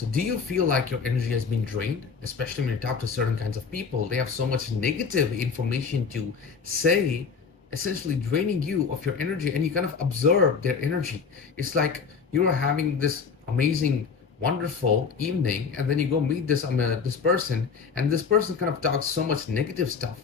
So do you feel like your energy has been drained? Especially when you talk to certain kinds of people, they have so much negative information to say, essentially draining you of your energy, and you kind of absorb their energy. It's like you are having this amazing, wonderful evening, and then you go meet this person, and this person kind of talks so much negative stuff,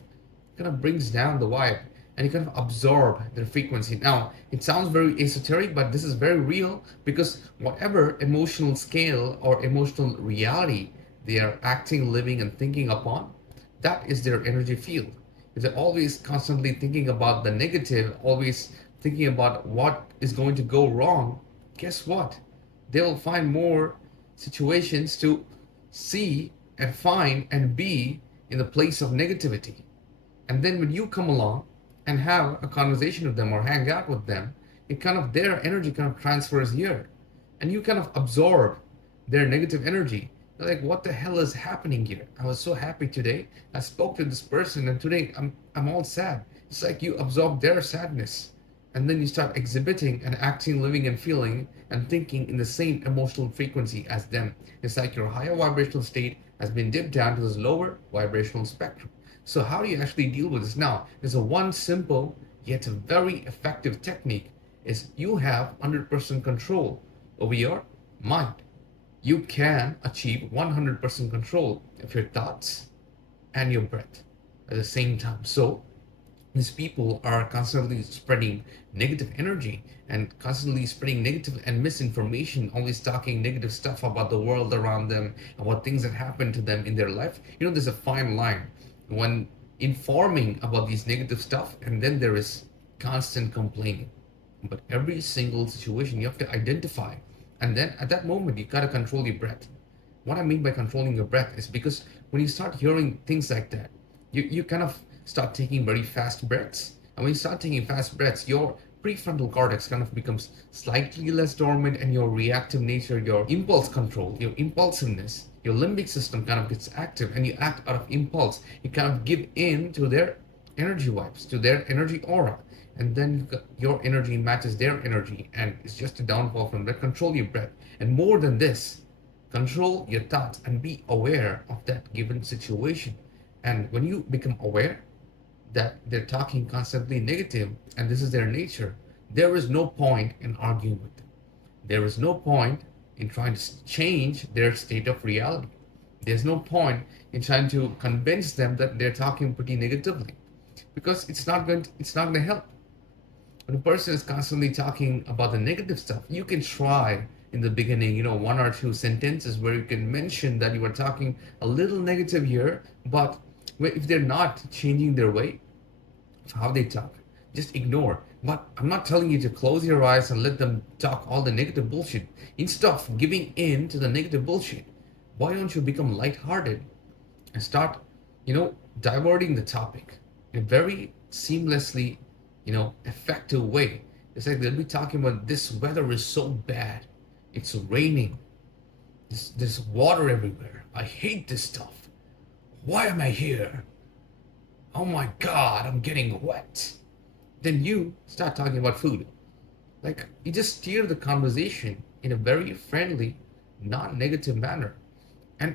kind of brings down the vibe, and you kind of absorb their frequency. Now, it sounds very esoteric, but this is very real, because whatever emotional scale or emotional reality they are acting, living, and thinking upon, that is their energy field. If they're always constantly thinking about the negative, always thinking about what is going to go wrong, guess what? They will find more situations to see and find and be in the place of negativity. And then when you come along and have a conversation with them or hang out with them, it kind of their energy kind of transfers here. And you kind of absorb their negative energy. You're like, what the hell is happening here? I was so happy today. I spoke to this person, and today I'm all sad. It's like you absorb their sadness. And then you start exhibiting and acting, living, and feeling and thinking in the same emotional frequency as them. It's like your higher vibrational state has been dipped down to this lower vibrational spectrum. So how do you actually deal with this? Now, there's a one simple yet a very effective technique is you have 100% control over your mind. You can achieve 100% control of your thoughts and your breath at the same time. So these people are constantly spreading negative energy and constantly spreading negative and misinformation, always talking negative stuff about the world around them, about things that happen to them in their life. There's a fine line when informing about these negative stuff, and then there is constant complaining. But every single situation you have to identify, and then at that moment you gotta control your breath. What I mean by controlling your breath is because when you start hearing things like that, you kind of start taking very fast breaths. And when you start taking fast breaths, your prefrontal cortex kind of becomes slightly less dormant, and your reactive nature, your impulse control, your impulsiveness, your limbic system kind of gets active, and you act out of impulse. You kind of give in to their energy vibes, to their energy aura, and then your energy matches their energy, and it's just a downfall from that. Control your breath, and more than this, control your thoughts and be aware of that given situation. And when you become aware that they're talking constantly negative and this is their nature, there is no point in arguing with them. There is no point in trying to change their state of reality. There's no point in trying to convince them that they're talking pretty negatively, because it's not going to help. When a person is constantly talking about the negative stuff, you can try in the beginning, one or two sentences where you can mention that you are talking a little negative here, but if they're not changing their way of how they talk, just ignore. But I'm not telling you to close your eyes and let them talk all the negative bullshit. Instead of giving in to the negative bullshit, why don't you become lighthearted and start, diverting the topic in a very seamlessly, effective way. It's like they'll be talking about this weather is so bad. It's raining. There's water everywhere. I hate this stuff. Why am I here? Oh my God, I'm getting wet. Then you start talking about food. Like, you just steer the conversation in a very friendly, non-negative manner. And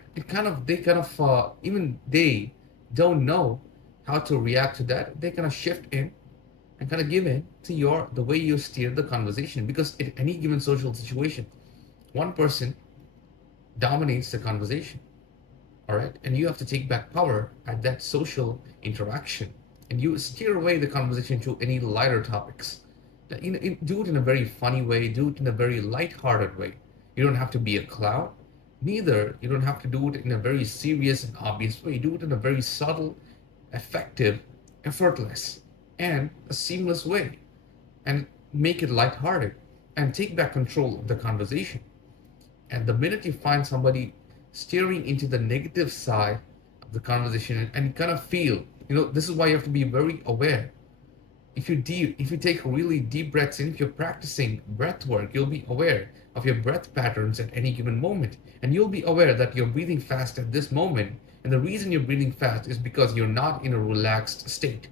even they don't know how to react to that. They kind of shift in and kind of give in to the way you steer the conversation. Because in any given social situation, one person dominates the conversation. All right, and you have to take back power at that social interaction, and you steer away the conversation to any lighter topics. Do it in a very funny way, do it in a very light-hearted way. You don't have to be a clown, neither you don't have to do it in a very serious and obvious way. Do it in a very subtle, effective, effortless, and a seamless way, and make it light-hearted, and take back control of the conversation. And the minute you find somebody steering into the negative side of the conversation, and you kind of feel, this is why you have to be very aware. If you take really deep breaths in, if you're practicing breath work, you'll be aware of your breath patterns at any given moment, and you'll be aware that you're breathing fast at this moment, and the reason you're breathing fast is because you're not in a relaxed state.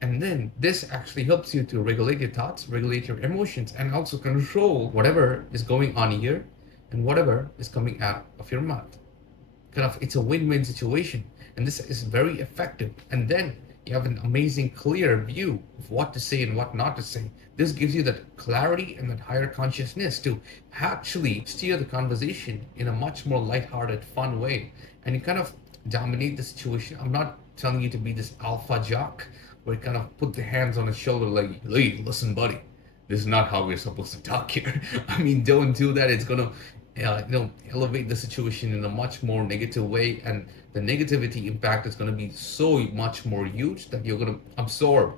And then this actually helps you to regulate your thoughts, regulate your emotions, and also control whatever is going on here, and whatever is coming out of your mouth. Kind of, it's a win-win situation, and this is very effective. And then you have an amazing clear view of what to say and what not to say. This gives you that clarity and that higher consciousness to actually steer the conversation in a much more lighthearted, fun way, and you kind of dominate the situation. I'm not telling you to be this alpha jock where you kind of put the hands on his shoulder like, hey, listen buddy, this is not how we're supposed to talk here. I mean, don't do that. It's gonna, elevate the situation in a much more negative way, and the negativity impact is gonna be so much more huge that you're gonna absorb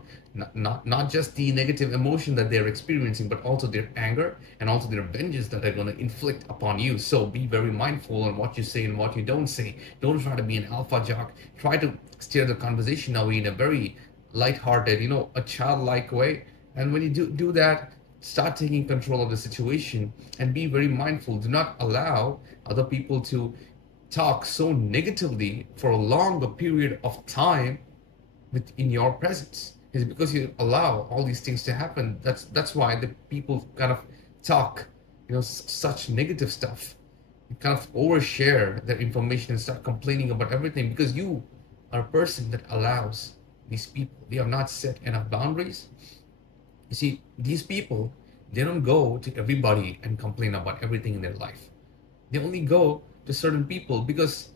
not just the negative emotion that they're experiencing, but also their anger and also their vengeance that are gonna inflict upon you. So be very mindful on what you say and what you don't say. Don't try to be an alpha jock. Try to steer the conversation away in a very lighthearted, a childlike way. And when you do that, start taking control of the situation and be very mindful. Do not allow other people to talk so negatively for a longer period of time within your presence. It's because you allow all these things to happen. That's why the people kind of talk, such negative stuff. You kind of overshare their information and start complaining about everything because you are a person that allows these people. They have not set enough boundaries. You see, these people, they don't go to everybody and complain about everything in their life. They only go to certain people because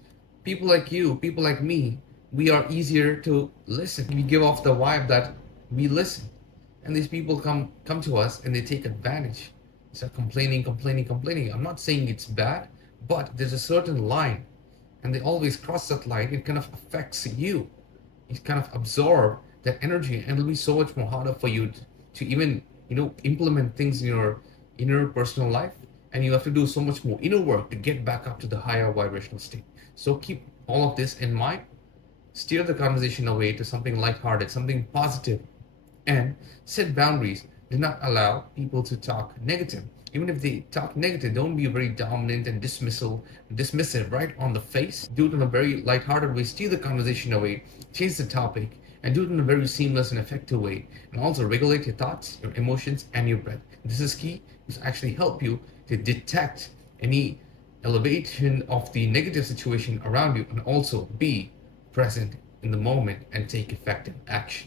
people like you, people like me, we are easier to listen. We give off the vibe that we listen. And these people come to us and they take advantage. They start complaining, complaining, complaining. I'm not saying it's bad, but there's a certain line and they always cross that line. It kind of affects you. It kind of absorb that energy and it'll be so much more harder for you to even implement things in your inner personal life, and you have to do so much more inner work to get back up to the higher vibrational state. So keep all of this in mind, steer the conversation away to something lighthearted, something positive, and set boundaries. Do not allow people to talk negative. Even if they talk negative, don't be very dominant and dismissive right on the face. Do it in a very lighthearted way. Steer the conversation away, change the topic, and do it in a very seamless and effective way. And also regulate your thoughts, your emotions, and your breath. This is key to actually help you to detect any elevation of the negative situation around you and also be present in the moment and take effective action.